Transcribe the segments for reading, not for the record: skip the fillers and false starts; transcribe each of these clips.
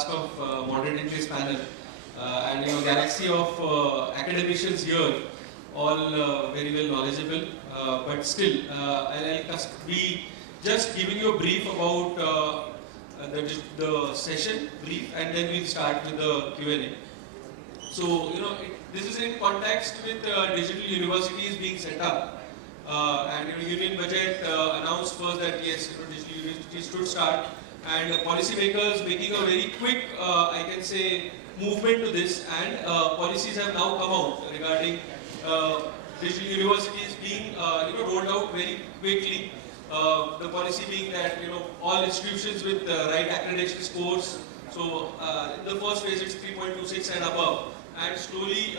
task of moderating this panel. And galaxy of academicians here, all very well knowledgeable, but still, I'll be just giving you a brief about the session brief, and then we'll start with the Q&A. So, this is in context with digital universities being set up, and Union Budget announced first that yes, digital universities should start, and policymakers making a very quick, I can say, movement to this, and policies have now come out regarding digital universities being rolled out very quickly. The policy being that all institutions with right accreditation scores. So in the first phase it's 3.26 and above, and slowly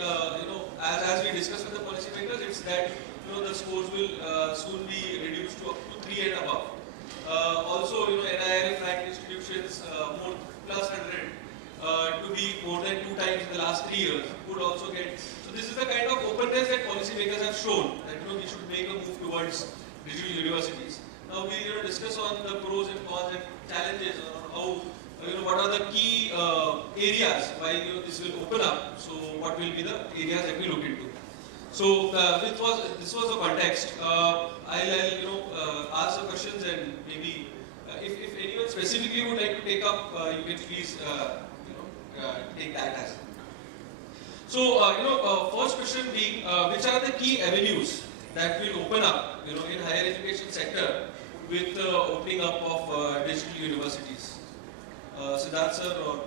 as we discuss with the policymakers, it's that the scores will soon be reduced to up to 3 and above. Also NIRF ranked institutions more plus 100 to be more than 2 times in the last 3 years could also get. So this is the kind of openness that policymakers have shown that we should make a move towards digital universities. Now we discuss on the pros and cons and challenges, on how what are the key areas why this will open up. So what will be the areas that we look into. So this was the context. I'll ask the questions, and maybe if anyone specifically would like to take up, you can please take that as. So first question being, which are the key avenues that will open up in higher education sector with the opening up of digital universities? Sidharth sir or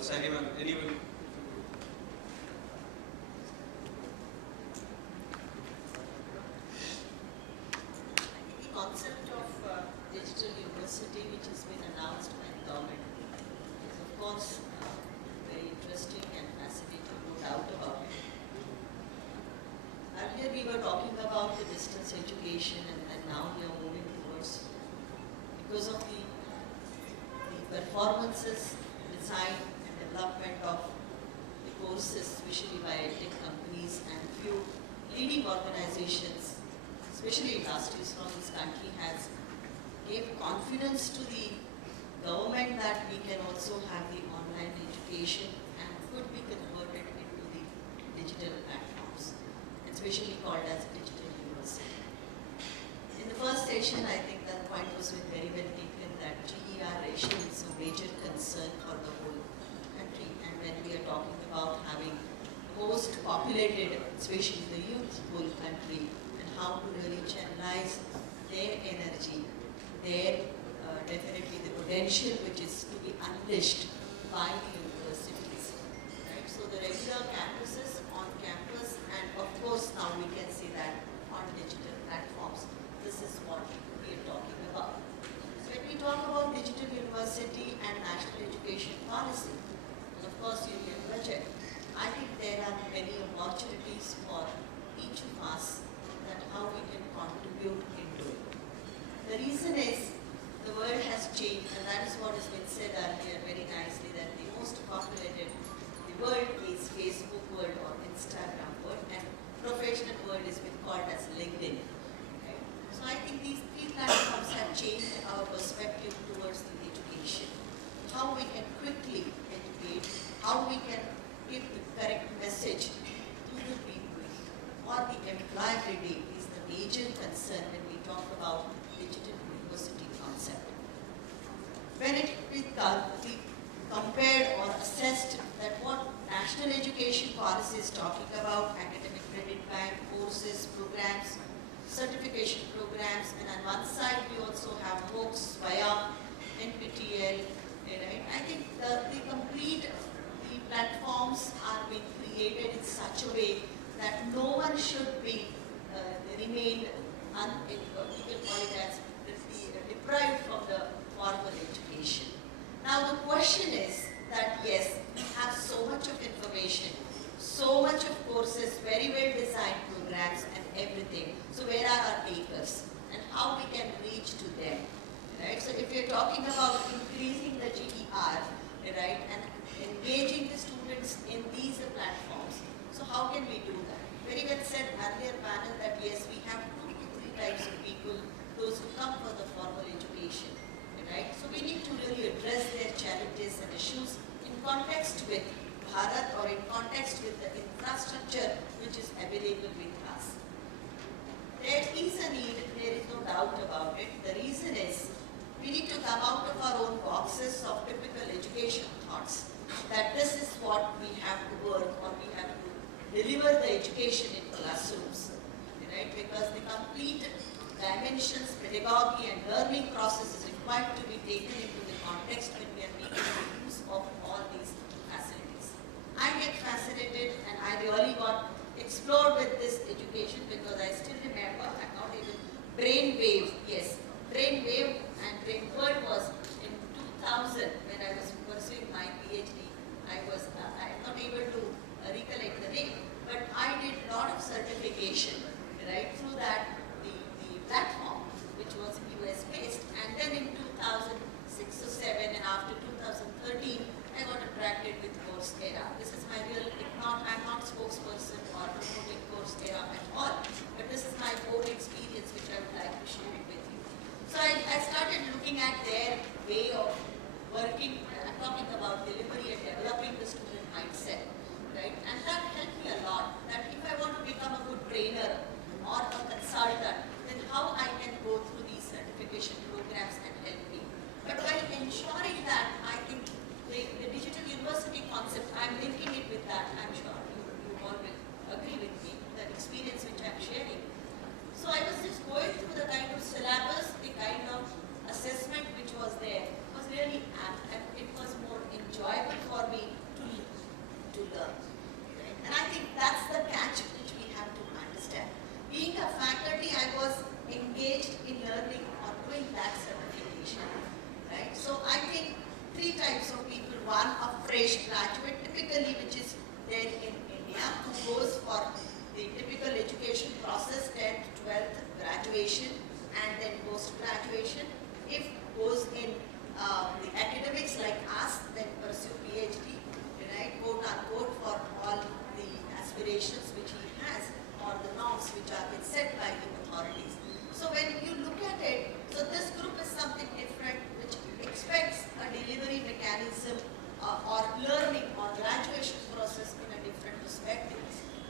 Sayalee ma'am, anyone? The concept of digital university, which has been announced by the government, is of course very interesting and fascinating, no doubt about it. Earlier we were talking about the distance education, and now we are moving towards, because of the performances, design and development of the courses, especially by EdTech companies and few leading organizations, especially industries from this country, has gave confidence to the government that we can also have the online education and could be converted into the digital platforms, especially called as digital university. In the first session, I think that point was very well taken, that GER ratio is a major concern for the whole country, and when we are talking about having the most populated, especially the youthful country, and how to really channelize their energy, their definitely the potential which is to be unleashed by the universities. Right? So the regular campuses, on campus, and of course now we can see that on digital platforms. This is what we are talking about. So when we talk about digital university and national education policy, and of course union budget, I think there are many opportunities for each of us that how we can contribute into it. The reason is the world has changed, and that is what has been said earlier very nicely, that the most populated the world is Facebook world or Instagram world, and professional world is been called as LinkedIn. Okay? So I think these 3 platforms have changed our perspective towards the education. How we can quickly educate, how we can give the correct message to the people, or the employability is the major concern when we talk about digital university concept. When it be compared or assessed that what national education policy is talking about, academic credit bank, courses, programs, certification programs, and on one side we also have MOOCs via NPTEL. Right? I think the platforms are being created in such a way that no one should be remain deprived from the formal education. Now the question is that yes, we have so much of information, so much of courses, very well designed programs and everything. So where are our takers and how we can reach to them? Right? So if you're talking about increasing the GER, right, and engaging the students in these platforms, so how can we do that? Very well said earlier panel that yes, we have 2 to 3 types of people, those who come for the formal education, right? So we need to really address their challenges and issues context with Bharat or in context with the infrastructure which is available with us. There is a need, there is no doubt about it. The reason is we need to come out of our own boxes of typical education thoughts that this is what we have to work or we have to deliver the education in classrooms, right? Because the complete dimensions, pedagogy and learning process is required to be taken into the context when we are making use of all these facilities. I get fascinated and I really got explored with this education because I still remember, I'm not even, brainwave, yes, brainwave and brainword was in 2000 when I was pursuing my PhD. I'm not able to recollect the name, but I did a lot of certification, right, through that, the platform, which was US based, and then in 2006 or 7 and after 2013, I got attracted with Coursera. This is my real, I'm not spokesperson or promoting Coursera at all, but this is my own experience which I would like to share it with you. So I started looking at their way of working, I'm talking about delivery and developing the student mindset, right? And that helped me a lot, that if I want to become a good trainer or a consultant, then how I can go through these certification programs and help me. But while ensuring that, I think the digital university concept, I'm linking it with that, I'm sure you all will agree with me, that experience which I'm sharing. So I was just going through the kind of syllabus, the kind of assessment which was there, was really apt and it was more enjoyable for me to learn. Right? And I think that's the catch which we have to understand. Being a faculty, I was engaged in learning or doing that certification. Right? So I think 3 types of people. One, a fresh graduate, typically which is there in India, who goes for the typical education process, 10th, 12th, graduation, and then post-graduation. If goes in the academics like us, then pursue PhD, right? Quote unquote, for all the aspirations which he has or the norms which are been set by the authorities. So when you look at it, so this group is something different which expects a delivery mechanism or learning or graduation process in a different perspective.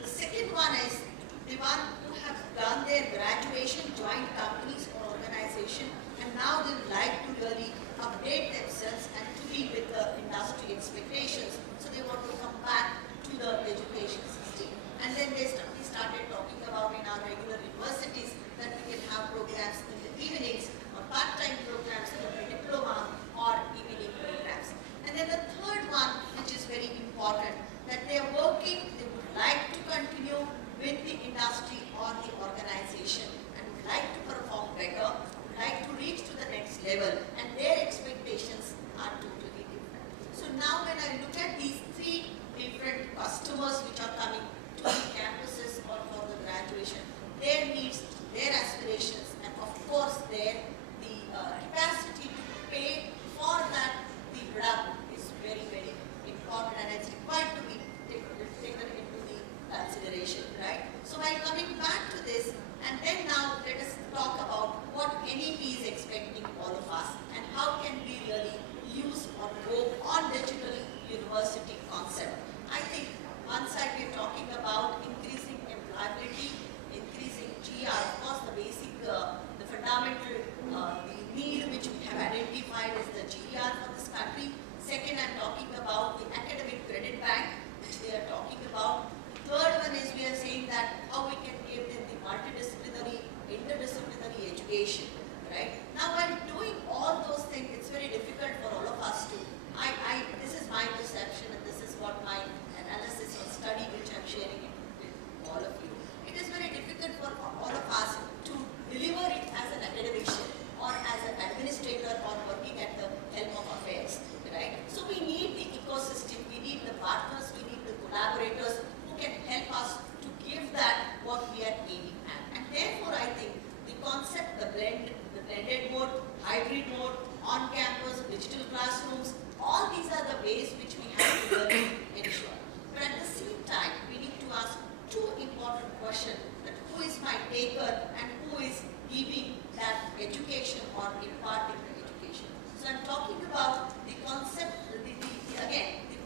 The second one is the one who have done their graduation, joined companies or organization, and now they would like to really update themselves and to be with the industry expectations. So they want to come back to the education system. And then we started talking about in our regular universities that we can have programs in the evenings or part-time programs for the diploma or evening programs. And then the third one, which is very important, that they are working, they would like to continue with the industry or the organization and would like to perform better, would like to reach to the next level, and their expectations are totally different. So now when I look at these 3 different customers which are coming to the campuses or for the graduation, their needs, their aspirations, and of course the capacity to pay for that, the product is very, very important and it's required to be taken into the consideration, right? So by coming back to this, and then now let us talk about what NEP is expecting all of us and how can we really use or go on digital university concept. I think one side we're talking about increasing employability, increasing GR, of course the basic, the fundamental, the need which we have identified is the GR for this country. Second, I'm talking about the academic credit bank, which they are talking about. Third one is we are saying that how we can give them the multidisciplinary, interdisciplinary education, right? Now, while doing all those things, it's very difficult for all of us to, this is my perception and this is what my analysis or study which I'm sharing it with all of you. It is very difficult for all of us to deliver it as an academician or as an administrator or working at the helm of affairs, right? So we need the ecosystem, we need the partners, we need the collaborators who can help us to give that what we are aiming at. And therefore, I think the concept, the blended mode, hybrid mode, on-campus, digital classrooms, all these are the ways which we have to really ensure. But at the same time, we need to ask 2 important questions, that who is my taker and who is giving that education or imparting the education. So I'm talking about the concept, again, the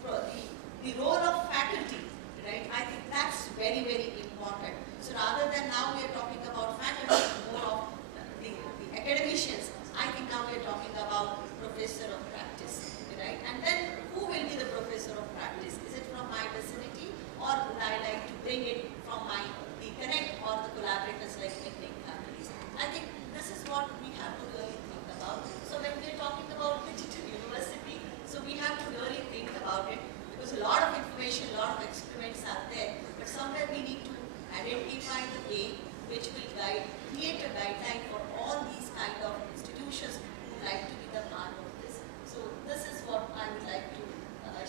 because a lot of information, a lot of experiments are there, but somewhere we need to identify the way which will create a guideline for all these kind of institutions who would like to be the part of this. So this is what I would like to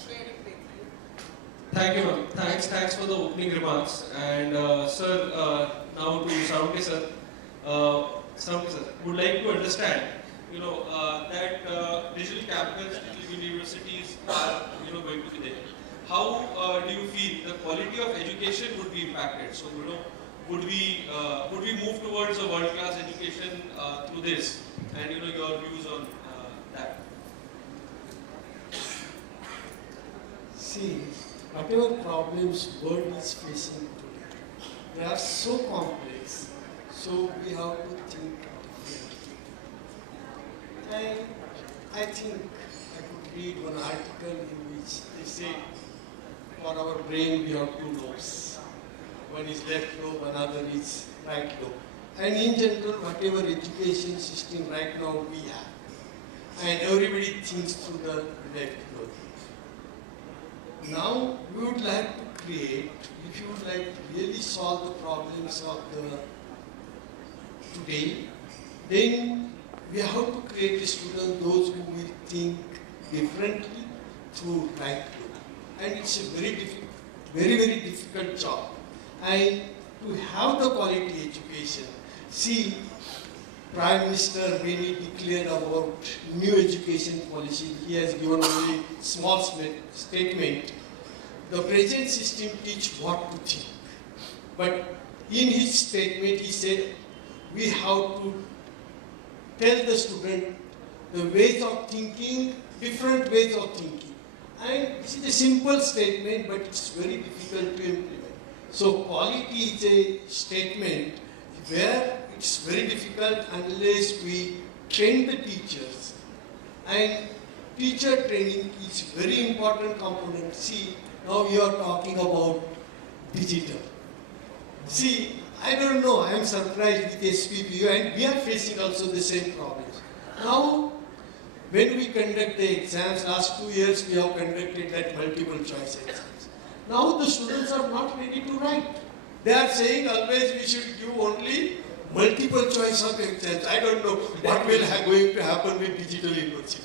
share it with you. Thank you, ma'am. Thanks for the opening remarks. And sir, now to Salunkhe sir. Salunkhe sir, would like to understand, that digital campuses, digital universities are, going to be there. How do you feel the quality of education would be impacted? So, would we move towards a world-class education through this? And your views on that. See, whatever problems world is facing today, they are so complex, so we have to think differently. And I think I could read one article in which they say, for our brain we have two lobes. One is left lobe, another is right lobe. And in general, whatever education system right now we have, and everybody thinks through the left lobe. Now, we would like to create, if you would like to really solve the problems of the today, then we have to create a student, those who will think differently through right lobe. And it's a very difficult job. And to have the quality education, see, Prime Minister, when he declared about new education policy, he has given only small statement. The present system teach what to think. But in his statement, he said, we have to tell the student the ways of thinking, different ways of thinking. And this is a simple statement, but it's very difficult to implement. So quality is a statement where it's very difficult unless we train the teachers. And teacher training is very important component. See, now you are talking about digital. See, I don't know, I am surprised with SPPU, and we are facing also the same problems. Now, when we conduct the exams, last 2 years we have conducted that multiple choice exams. Now the students are not ready to write. They are saying always we should give only multiple choice of exams. I don't know what will going to happen with digital university.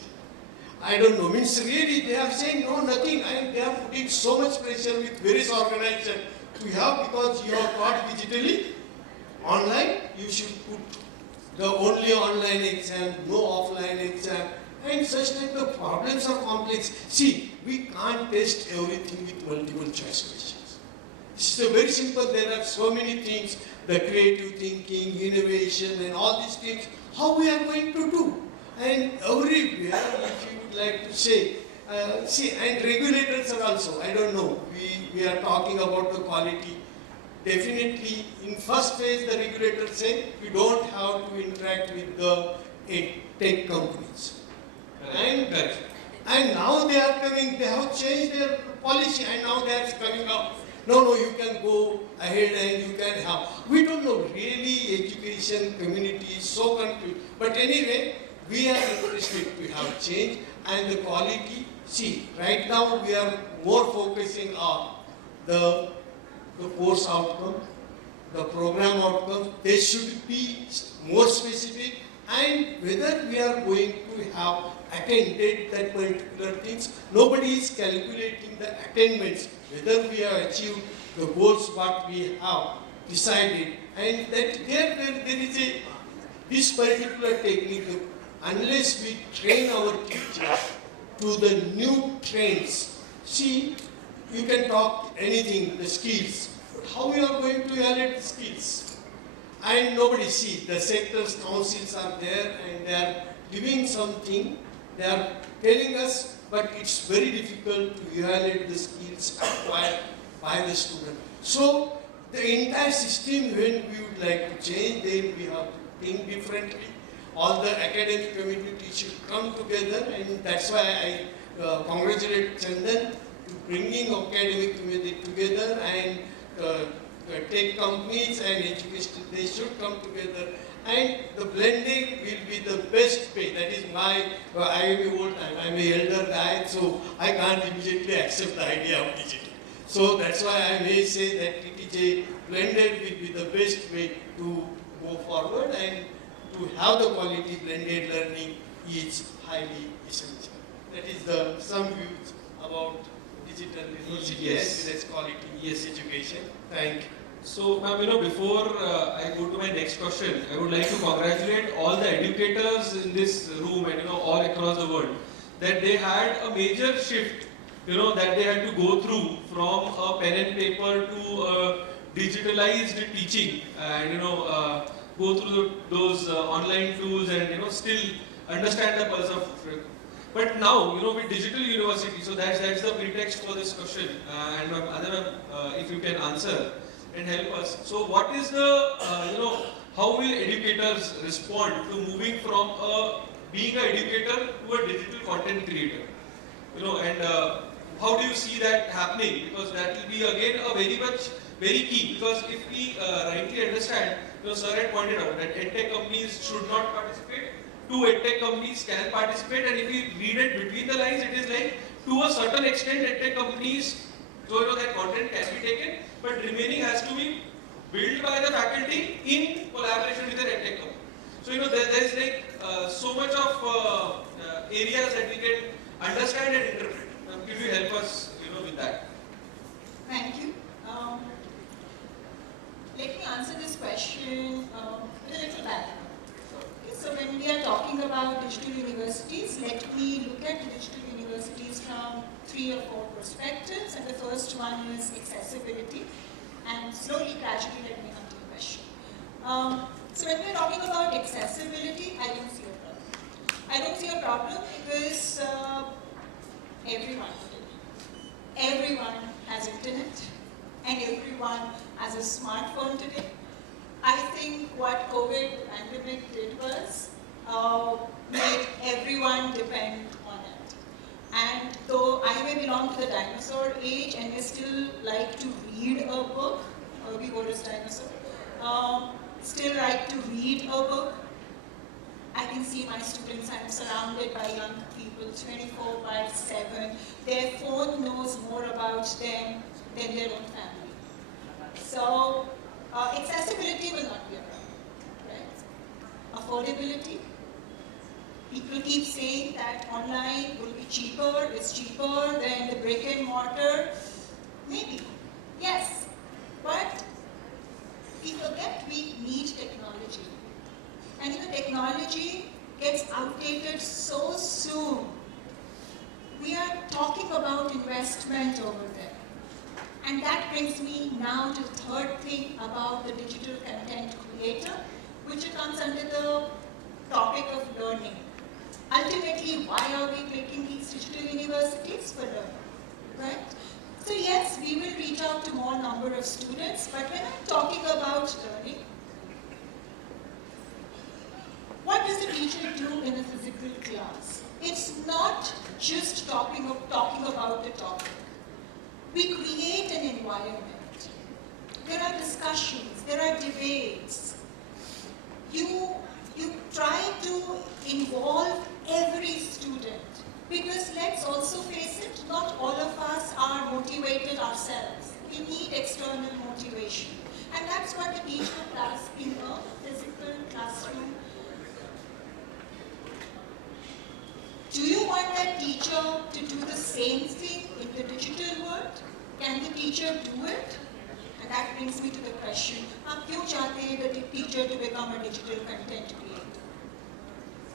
I don't know. Means really they are saying no, nothing. And they are putting so much pressure with various organizations to have, because you are taught digitally, online, you should put the only online exam, no offline exam. And such like the problems are complex. See, we can't test everything with multiple choice questions. It's very simple. There are so many things, the creative thinking, innovation, and all these things, how we are going to do. And everywhere, if you would like to say, see, and regulators are also, I don't know, we are talking about the quality. Definitely, in first phase, the regulators say we don't have to interact with the tech companies. And now they are coming, they have changed their policy, and now they are coming up. No, you can go ahead and you can have. We don't know, really education community is so confused. But anyway, we are interested to have change and the quality. See, right now we are more focusing on the course outcome, the program outcome. They should be more specific, and whether we are going to have attended that particular things. Nobody is calculating the attainments, whether we have achieved the goals what we have decided. And that there is this particular technique, unless we train our teachers to the new trends. See, you can talk anything, the skills, but how we are going to evaluate the skills? And nobody see, the sectors councils are there and they are giving something. They are telling us, but it's very difficult to evaluate the skills acquired by the student. So, the entire system, when we would like to change, then we have to think differently. All the academic community should come together, and that's why I congratulate Chandan to bringing academic community together, and tech companies and education, they should come together and the blended will be the best way. That is my, I am old, I'm an elder guy, so I can't immediately accept the idea of digital. So that's why I may say that it is a blended will be the best way to go forward, and to have the quality blended learning is highly essential. That is some views about digital university Yes. as well as quality education. Thank you. So, ma'am, before I go to my next question, I would like to congratulate all the educators in this room and all across the world, that they had a major shift, that they had to go through from a pen and paper to a digitalized teaching, and go through those online tools and still understand the pulse of. But now, with digital university, so that's the pretext for this question, and Adya, if you can answer and help us. So what is the, how will educators respond to moving from being an educator to a digital content creator? And how do you see that happening? Because that will be again a very key. Because if we rightly understand, sir had pointed out that EdTech companies should not participate. 2 EdTech companies can participate, and if you read it between the lines, it is like to a certain extent EdTech companies, so that content can be taken, but remaining has to be built by the faculty in collaboration with an EdTech company. So there is like so much of areas that we can understand and interpret. Could you help us, with that? Thank you. Let me answer this question with a little background. So when we are talking about digital universities, let me look at digital universities from 3 or 4 perspectives. And the first one is accessibility. And slowly, gradually, let me come to the question. So when we are talking about accessibility, I don't see a problem. I don't see a problem because everyone has internet, and everyone has a smartphone today. I think what COVID pandemic did was made everyone depend on it. And though I may belong to the dinosaur age and may still like to read a book, herbivores dinosaur, still like to read a book, I can see my students, I'm surrounded by young people 24/7. Their phone knows more about them than their own family. So, accessibility will not be a problem, right? Affordability. People keep saying that online will be cheaper, it's cheaper than the brick and mortar. Maybe, yes. But we forget we need technology. And technology gets outdated so soon. We are talking about investment over there. And that brings me now to the third thing about the digital content creator, which comes under the topic of learning. Ultimately, why are we making these digital universities? For learning, right? So yes, we will reach out to more number of students, but when I'm talking about learning, what does the teacher do in a physical class? It's not just talking about the topic. We create an environment. There are discussions, there are debates. You try to involve every student, because let's also face it, not all of us are motivated ourselves. We need external motivation. And that's what the teacher does in a physical classroom. Do you want that teacher to do the same thing in the digital world? Can the teacher do it? And that brings me to the question, आप क्यों चाहते हैं the teacher to become a digital content creator?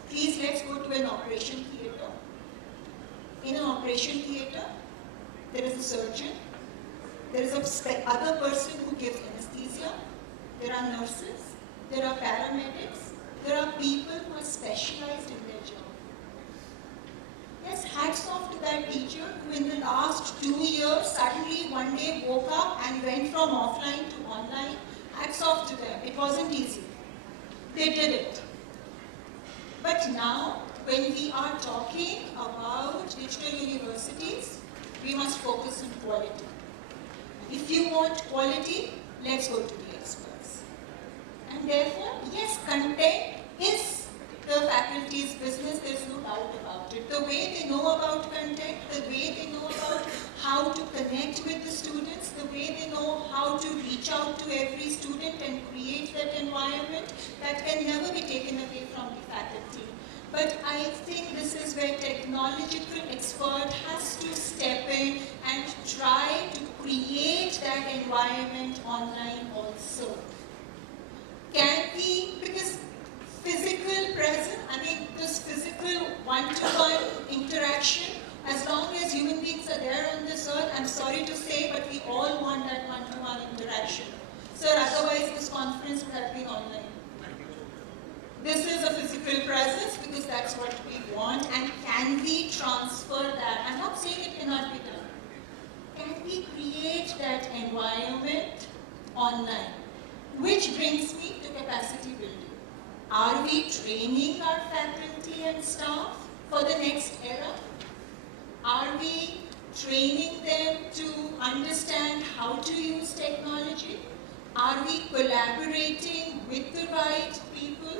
Please, let's go to an operation theater. In an operation theater, there is a surgeon, there is a other person who gives anesthesia, there are nurses, there are paramedics, there are people who are specialized in their job. Yes, hats off to that teacher who in the last 2 years suddenly one day woke up and went from offline to online. Hats off to them. It wasn't easy. They did it. But now, when we are talking about digital universities, we must focus on quality. If you want quality, let's go to the experts. And therefore, yes, content is the faculty's business, there's no doubt about it. The way they know about content, the way they know about how to connect with the students, the way they know how to reach out to every student and create that environment, that can never be taken away from the faculty. But I think this is where technological expert has to step in and try to create that environment online also. Can we, because physical presence, I mean this physical one-to-one interaction, as long as human beings are there on this earth, I'm sorry to say, but we all want that one-to-one interaction. Sir, otherwise this conference would have been online. This is a physical presence because that's what we want, and can we transfer that? I'm not saying it cannot be done. Can we create that environment online? Which brings me to capacity building. Are we training our faculty and staff for the next era? Are we training them to understand how to use technology? Are we collaborating with the right people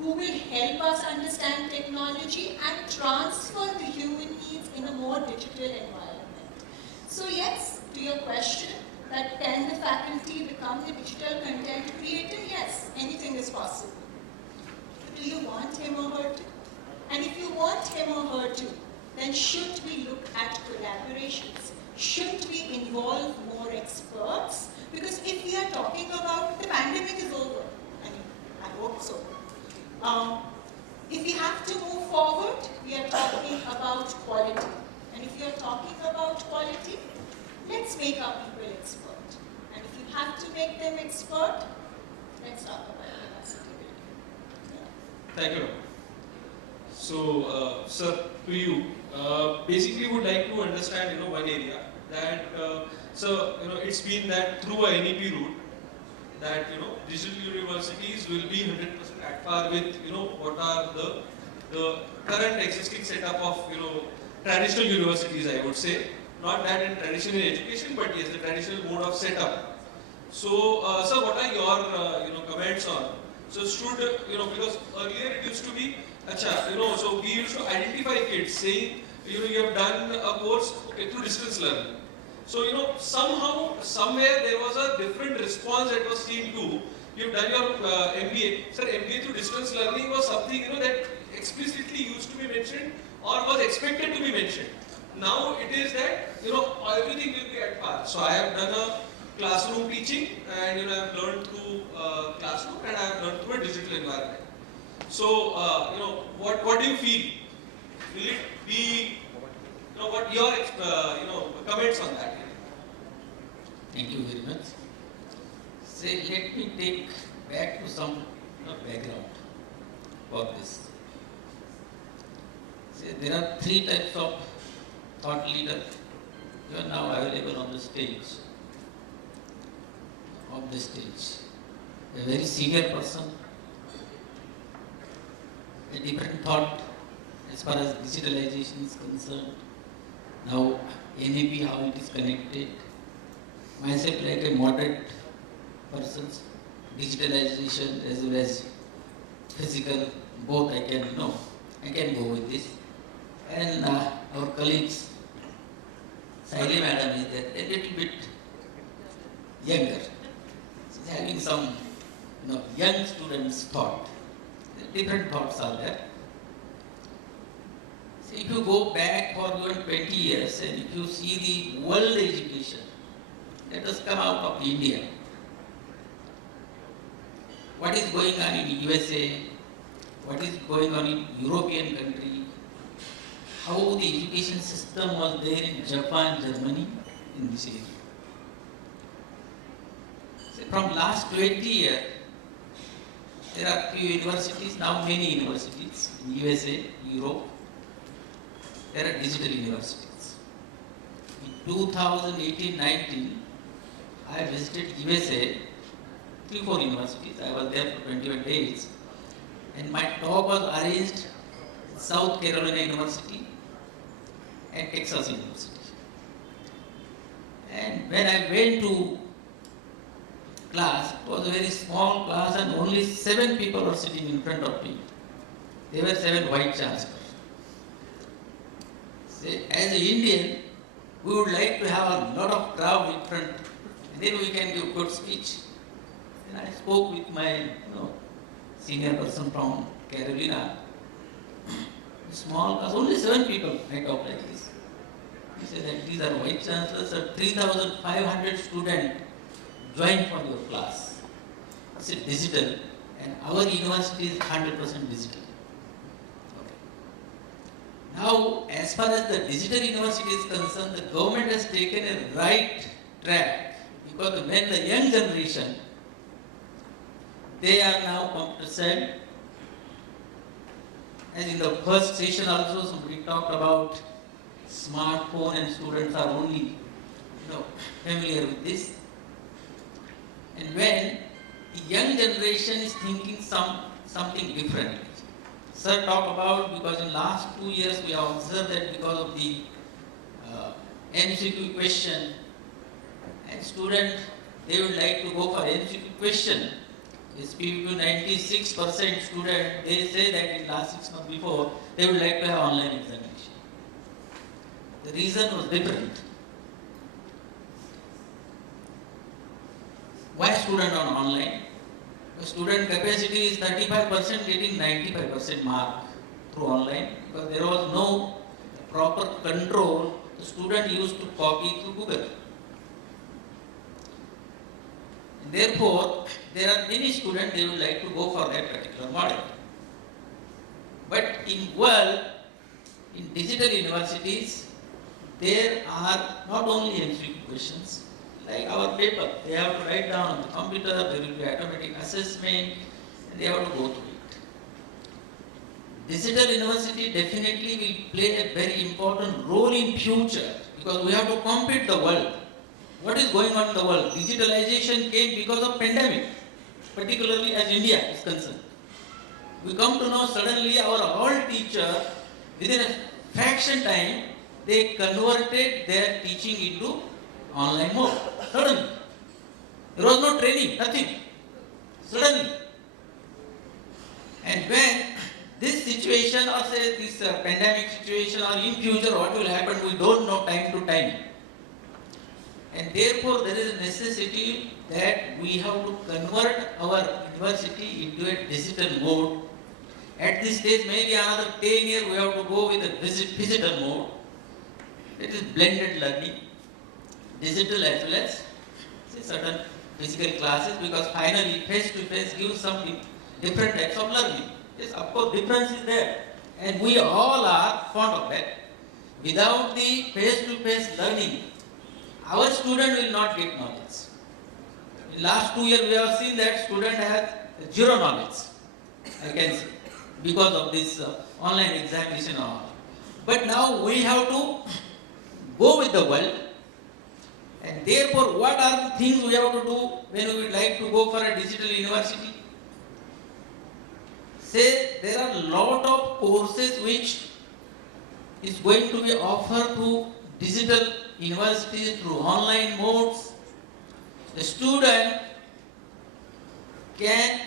who will help us understand technology and transfer the human needs in a more digital environment? So yes, to your question, that can the faculty become the digital content creator? Yes, anything is possible. But do you want him or her to? And if you want him or her to, then should we look at collaborations? Should we involve more experts? Because if we are talking about, the pandemic is over. I mean, I hope so. If we have to move forward, we are talking about quality. And if you are talking about quality, let's make our people expert. And if you have to make them expert, let's talk about capacity building. Yeah. Thank you. So, sir, to you, basically would like to understand, one area that, so, it's been that through a NEP route, that, digital universities will be 100% at par with, what are the current existing setup of, traditional universities, I would say. Not that in traditional education, but yes, the traditional mode of setup. So, sir, what are your, comments on? So, should, because earlier it used to be, so we used to identify kids saying, you have done a course through distance learning. So, somehow, somewhere there was a different response that was seen to. You've done your MBA. Sir, MBA through distance learning was something, that explicitly used to be mentioned or was expected to be mentioned. Now it is that, everything will be at par. So I have done a classroom teaching and, I have learned through classroom and I have learned through a digital environment. So, what do you feel? Will it be, what your, comments on that? Thank you very much. Say, let me take back to some background for this. Say, there are three types of thought leaders who are now available on the stage. A very senior person, a different thought as far as digitalization is concerned. Now, NAP, how it is connected. Myself, like a moderate person, digitalization as well as physical, both I can go with this. And our colleagues, Sayalee madam is there, a little bit younger. She's having some, young students' thought. Different thoughts are there. So if you go back for even 20 years and if you see the world education, let us come out of India. What is going on in USA? What is going on in European country? How the education system was there in Japan, Germany, in this area. So from last 20 years, there are few universities, now many universities in USA, Europe. There are digital universities. In 2018-19, I visited USA, 3-4 universities. I was there for 21 days. And my talk was arranged in South Carolina University and Texas University. And when I went to class. It was a very small class and only 7 people were sitting in front of me. They were 7 Vice-Chancellors. As an Indian, we would like to have a lot of crowd in front, and then we can give good speech. And I spoke with my senior person from Carolina. Small class, only 7 people. I talked like this. He said that these are Vice-Chancellors, so 3,500 students joined for your class. It's a digital, and our university is 100% digital. Now, as far as the digital university is concerned, the government has taken a right track, because when the young generation, they are now computer savvy. As in the first session also, somebody talked about smartphone, and students are only familiar with this. And when the young generation is thinking something differently. Sir talked about, because in last 2 years we have observed that because of the MCQ question, and student, they would like to go for MCQ question. SPQ 96% student, they say that in last 6 months before, they would like to have online examination. The reason was different. Why student on online? The student capacity is 35% getting 95% mark through online, because there was no proper control. The student used to copy through Google. And therefore, there are many students, they would like to go for that particular model. But in world, in digital universities, there are not only MCQ questions, like our paper, they have to write down on the computer, there will be automatic assessment, and they have to go through it. Digital university definitely will play a very important role in future, because we have to compete the world. What is going on in the world? Digitalization came because of pandemic, particularly as India is concerned. We come to know suddenly our all teacher, within a fraction time, they converted their teaching into online mode. Suddenly. There was no training, nothing. Suddenly. And when this situation, or say this pandemic situation, or in future what will happen, we don't know time to time. And therefore there is a necessity that we have to convert our university into a digital mode. At this stage, maybe another 10 years, we have to go with a digital mode. It is blended learning, digital as well as certain physical classes, because finally face-to-face gives some different types of learning. Yes, of course, difference is there, and we all are fond of that. Without the face-to-face learning, our student will not get knowledge. In last 2 years, we have seen that student has zero knowledge, I can say, because of this online examination and all. But now we have to go with the world, and therefore what are the things we have to do when we would like to go for a digital university? Say there are a lot of courses which is going to be offered through digital universities, through online modes. The student can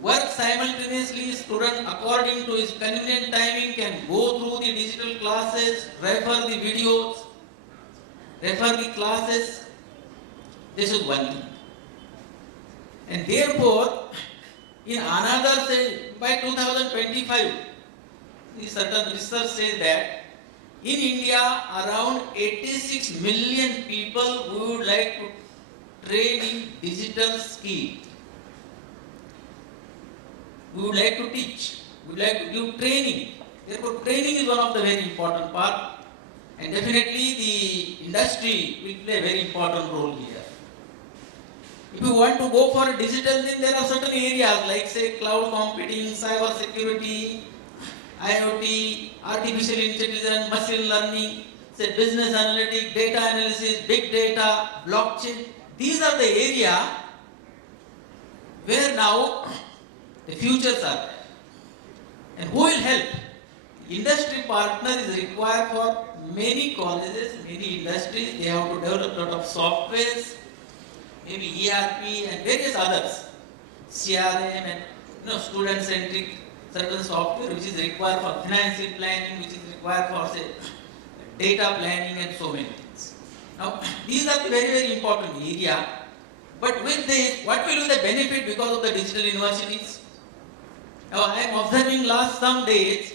work simultaneously, student according to his convenient timing can go through the digital classes, refer the videos, refer the classes. This is one thing. And therefore, in another, say, by 2025, certain research says that in India, around 86 million people who would like to train in digital skill. We would like to teach, we would like to give training. Therefore, training is one of the very important part, and definitely the industry will play a very important role here. If you want to go for a digital, then there are certain areas like, say, cloud computing, cyber security, IoT, artificial intelligence, machine learning, say business analytics, data analysis, big data, blockchain. These are the areas where now the futures are there. And who will help? Industry partner is required for many colleges, many industries. They have to develop a lot of softwares. maybe ERP and various others, CRM and student-centric certain software which is required for financial planning, which is required for say data planning and so many things. Now these are the very, very important area. But with this, what will be the benefit because of the digital universities? Now I am observing last some days.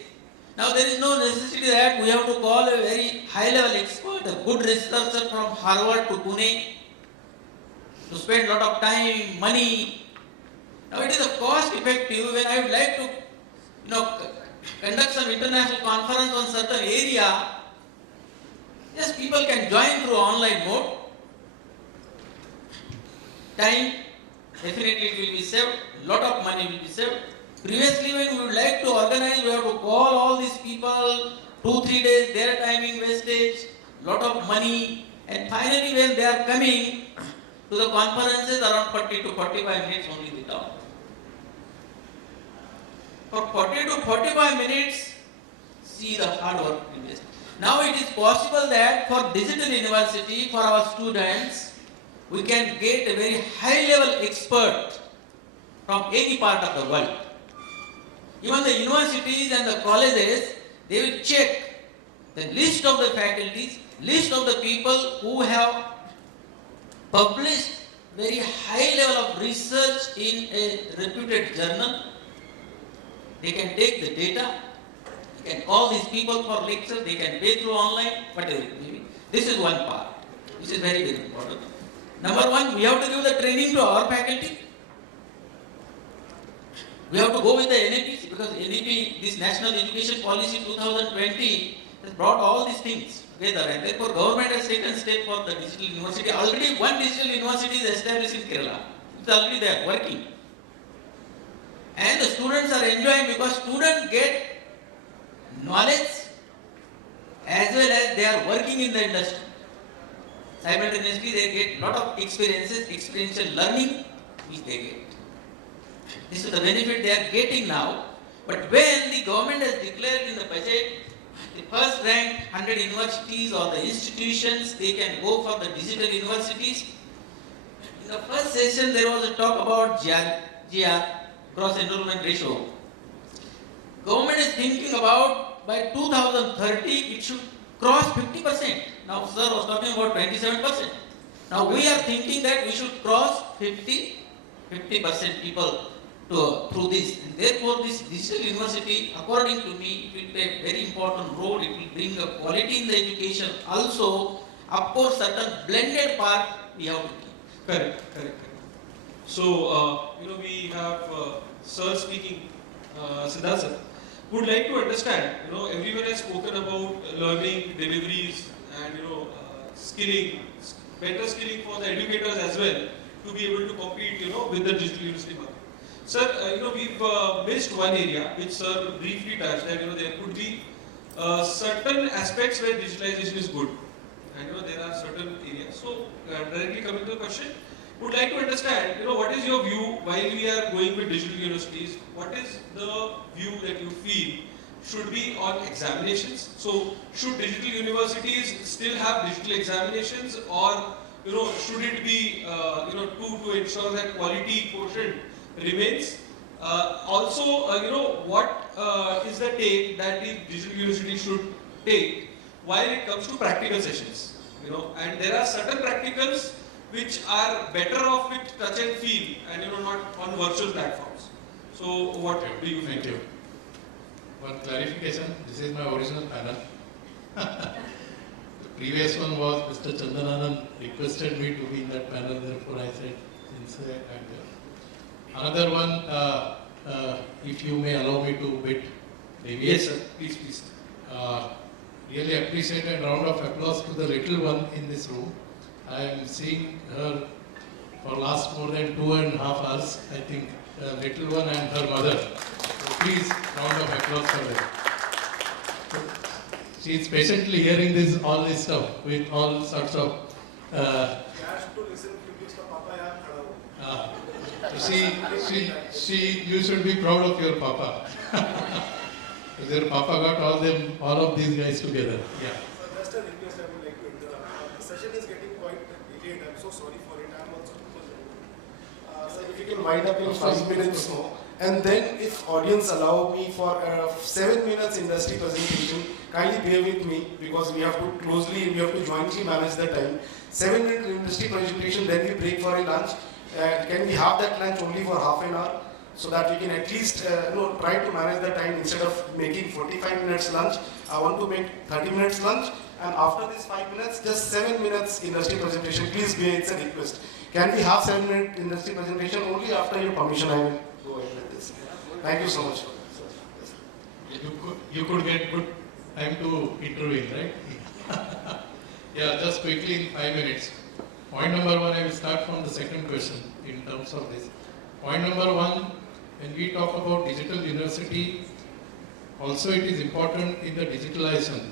Now there is no necessity that we have to call a very high-level expert, a good researcher from Harvard to Pune, to spend a lot of time, money. Now it is a cost-effective when I would like to, conduct some international conference on certain area. Yes, people can join through online mode. Time, definitely it will be saved. Lot of money will be saved. Previously, when we would like to organize, we have to call all these people, 2-3 days, their timing wastage, lot of money, and finally when they are coming to the conferences, around 40 to 45 minutes only they talk. For 40 to 45 minutes, see the hard work invest. Now it is possible that for digital university, for our students, we can get a very high-level expert from any part of the world. Even the universities and the colleges, they will check the list of the faculties, list of the people who have published very high level of research in a reputed journal. They can take the data, they can call these people for lectures, they can pay through online, whatever it may be. This is one part, which is very, very important. Number one, we have to give the training to our faculty. We have to go with the NAP because NAP, this National Education Policy 2020, has brought all these things together, and therefore government has taken step for the digital university. Already one digital university is established in Kerala. It's already there, working. And the students are enjoying because students get knowledge as well as they are working in the industry. Simultaneously, they get lot of experiences, experiential learning, which they get. This is the benefit they are getting now. But when the government has declared in the budget, the first ranked 100 universities or the institutions, they can go for the digital universities. In the first session, there was a talk about GR, gross enrollment ratio. Government is thinking about by 2030, it should cross 50%. Now, sir was talking about 27%. Now, we are thinking that we should cross 50% people through this. And therefore, this digital university, according to me, it will play a very important role. It will bring a quality in the education. Also, of course, certain blended part we have to keep. Correct. So, we have Sir speaking, Sidharth sir, would like to understand, everyone has spoken about learning, deliveries, and, skilling, better skilling for the educators as well to be able to compete, with the digital university market. Sir, we've missed one area which Sir briefly touched, that, there could be certain aspects where digitalization is good. And, there are certain areas. So, directly coming to the question, would like to understand, what is your view while we are going with digital universities? What is the view that you feel should be on examinations? So, should digital universities still have digital examinations, or should it be to ensure that quality quotient remains? Also, what is the take that the digital university should take while it comes to practical sessions? And there are certain practicals which are better off with touch and feel, and not on virtual platforms. So, what do you think? Thank you. One clarification, this is my original panel. The previous one was Mr. Chandananan requested me to be in that panel, therefore I said, since I'm there. Another one, if you may allow me to bit deviate. Yes, sir. Please. Really appreciate a round of applause to the little one in this room. I am seeing her for last more than 2.5 hours, I think, the little one and her mother. So please, round of applause for them. She is patiently hearing all this stuff with all sorts of. You should be proud of your papa. Because your papa got all of these guys together. Yeah. So just a request I would like to interrupt. The session is getting quite delayed. I'm so sorry for it. I'm also too much So if you can wind up in 5 minutes more. And then if audience allow me for 7 minutes industry presentation, kindly bear with me because we have to jointly manage the time. 7 minute industry presentation, then we break for a lunch. Can we have that lunch only for half an hour? So that we can at least try to manage the time instead of making 45 minutes lunch. I want to make 30 minutes lunch, and after this 5 minutes, just 7 minutes industry presentation. Please bear, it's a request. Can we have 7 minute industry presentation? Only after your permission I will go ahead with this. Thank you so much. You could get good time to intervene, right? Yeah, just quickly in 5 minutes. Point number 1, I will start from the second question in terms of this. Point number 1, when we talk about digital university, also it is important in the digitalization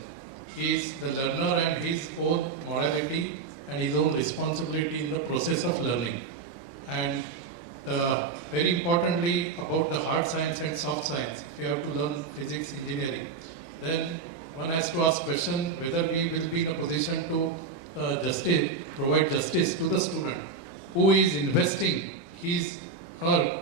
is the learner and his own morality and his own responsibility in the process of learning. And very importantly about the hard science and soft science, if you have to learn physics, engineering, then one has to ask question whether we will be in a position to provide justice to the student who is investing her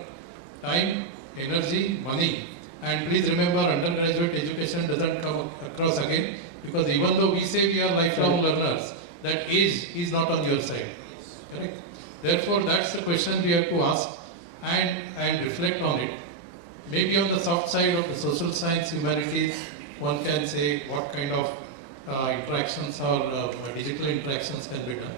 time, energy, money. And please remember, undergraduate education doesn't come across again, because even though we say we are lifelong learners, that age is not on your side. Correct? Therefore, that's the question we have to ask and reflect on it. Maybe on the soft side of the social science, humanities, one can say what kind of interactions or digital interactions can be done.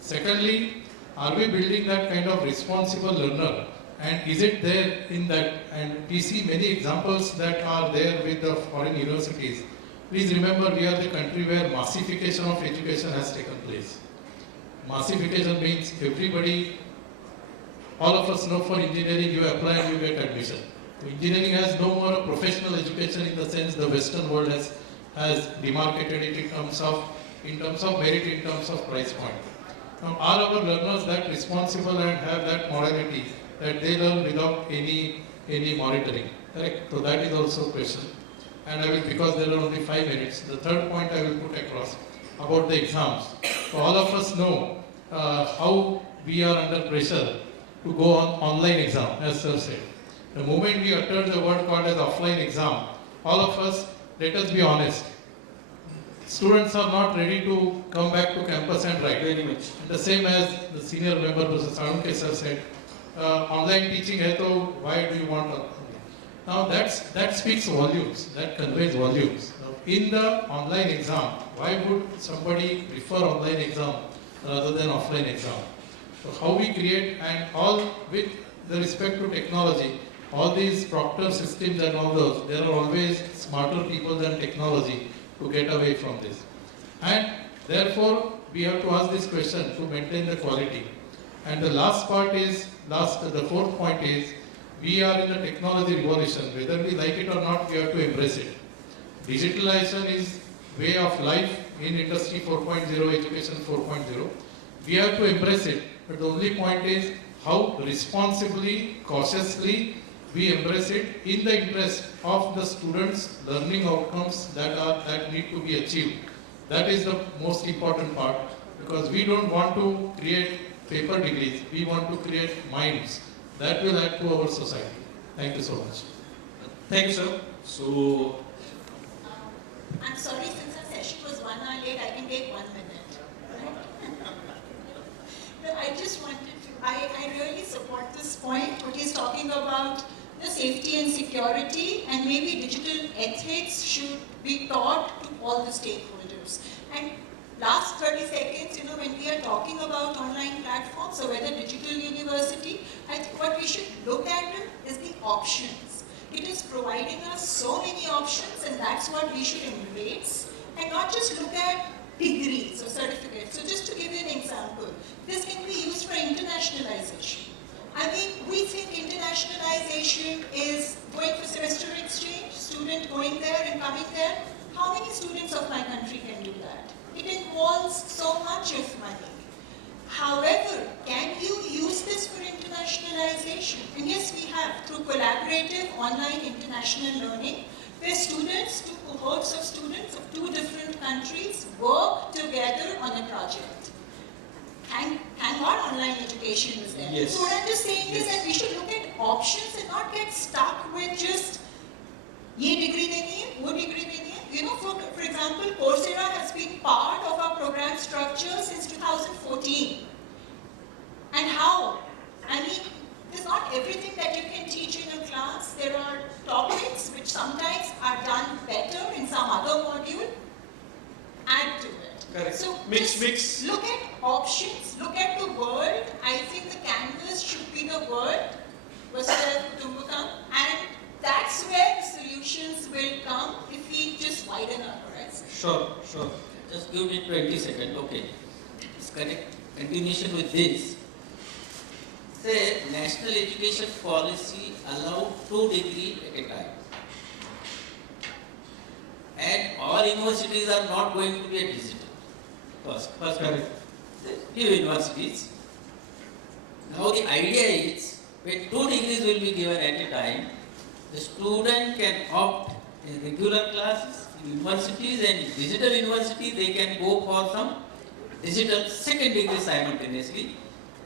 Secondly, are we building that kind of responsible learner? And is it there in that? And we see many examples that are there with the foreign universities. Please remember, we are the country where massification of education has taken place. Massification means everybody, all of us know for engineering, you apply and you get admission. So engineering has no more a professional education in the sense the Western world has demarcated it in terms of merit, in terms of price point. Now, are our learners that responsible and have that morality that they learn without any monitoring? Correct? So that is also a question. And I will, because there are only 5 minutes, the third point I will put across about the exams. So all of us know how we are under pressure to go on online exam, as sir said. The moment we utter the word called as offline exam, all of us, let us be honest, students are not ready to come back to campus and write. Very much. The same as the senior member, Mr. Salunkhe sir said, online teaching hai to why do you want online? Now that speaks volumes, that conveys volumes. Now, in the online exam, why would somebody prefer online exam rather than offline exam? So how we create, and all with the respect to technology, all these proctor systems and all those, there are always smarter people than technology to get away from this. And therefore, we have to ask this question to maintain the quality. And the last part is, the fourth point is, we are in a technology revolution. Whether we like it or not, we have to embrace it. Digitalization is way of life in industry 4.0, education 4.0. We have to embrace it. But the only point is how responsibly, cautiously we embrace it in the interest of the students' learning outcomes that need to be achieved. That is the most important part, because we don't want to create paper degrees. We want to create minds that will add to our society. Thank you so much. Thank you, sir. So, I'm sorry, since our session was 1 hour late, I can take 1 minute. No, I just wanted to, I really support this point, what he's talking about, the safety and security, and maybe digital ethics should be taught to all the stakeholders. And last 30 seconds, when we are talking about online platforms or whether digital university, I think what we should look at is the options. It is providing us so many options, and that's what we should embrace, and not just look at degrees or certificates. So just to give you an example, this can be used for internationalization. I mean, we think internationalization is going for semester exchange, student going there and coming there. How many students of my country can do that? It involves so much of money. However, can you use this for internationalization? And yes, we have, through collaborative online international learning, where students, 2 cohorts of students of 2 different countries work together on a project. Thank God online education was there. Yes. So what I'm just saying is Yes. that we should look at options and not get stuck with just ये degree देनी है, वो degree देनी है. You know, for example, Coursera has been part of our program structure since 2014. And how? I mean, it's not everything that you can teach in a class. There are topics which sometimes are done better in some other module. Add to it. Correct. So Mix. look at options, look at the world. I think the canvas should be the world versus Kutumbakam, and that's where the solutions will come if we just widen our horizon. Sure. Just give me 20 seconds, okay. It's correct. Continuation with this. Say, national education policy allow 2 degrees at a time. And all universities are not going to be a digital. First Correct. few universities. Now the idea is, when 2 degrees will be given at a time, the student can opt in regular classes, in universities and digital university, they can go for some digital second degree simultaneously.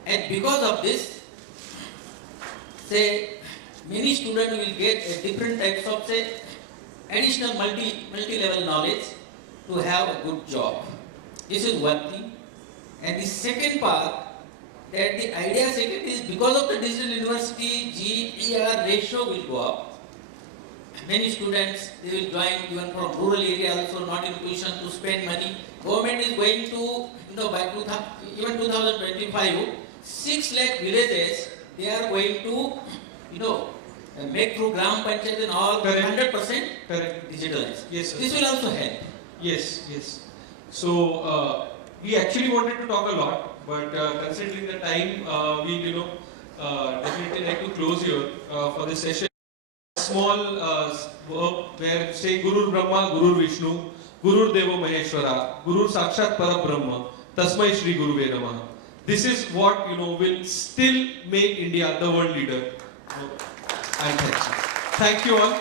And because of this, say, many students will get a different types of, say, additional multi-level knowledge to have a good job. This is one thing. And the second part, that the idea second is because of the digital university, GER ratio will go up. Many students, they will join even from rural area also not in position to spend money. Government is going to, by even 2025, 6 lakh villages, they are going to, make through Gram Panchayat and all Correct. 100% Correct. digitalized. Yes, sir. This will also help. Yes. So we actually wanted to talk a lot, but considering the time, we definitely like to close here for this session. Small verb where say Guru Brahma, Guru Vishnu, Guru Devo Maheshwara, Guru Sakshat Parabrahma, Tasmai Shri Guruve Namaha. This is what will still make India the world leader. And thank you all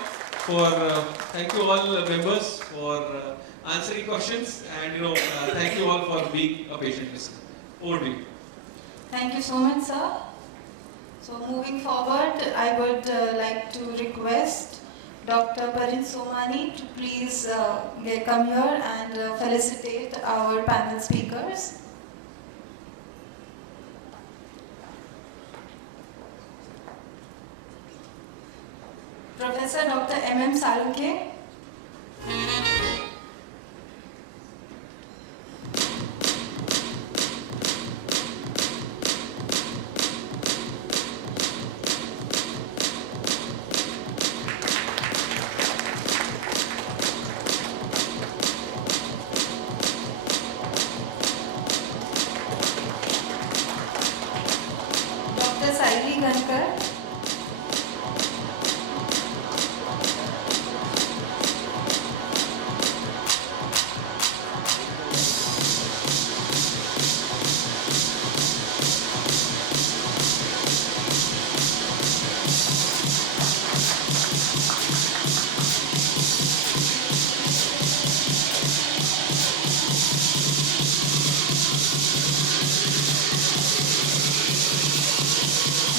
members for answering questions, and thank you all for being a patient listener. Over to you. Thank you so much, sir. So moving forward, I would like to request Dr. Somani to please come here and felicitate our panel speakers. Professor Dr. M.M. Salunkhe. Dr. Sayalee Gankar.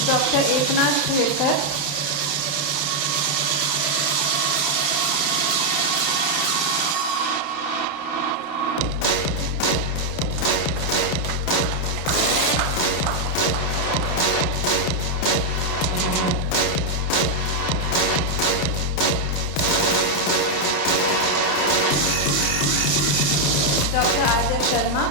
Dr. Eknath Khedkar. Dr. Adya Sharma.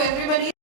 everybody.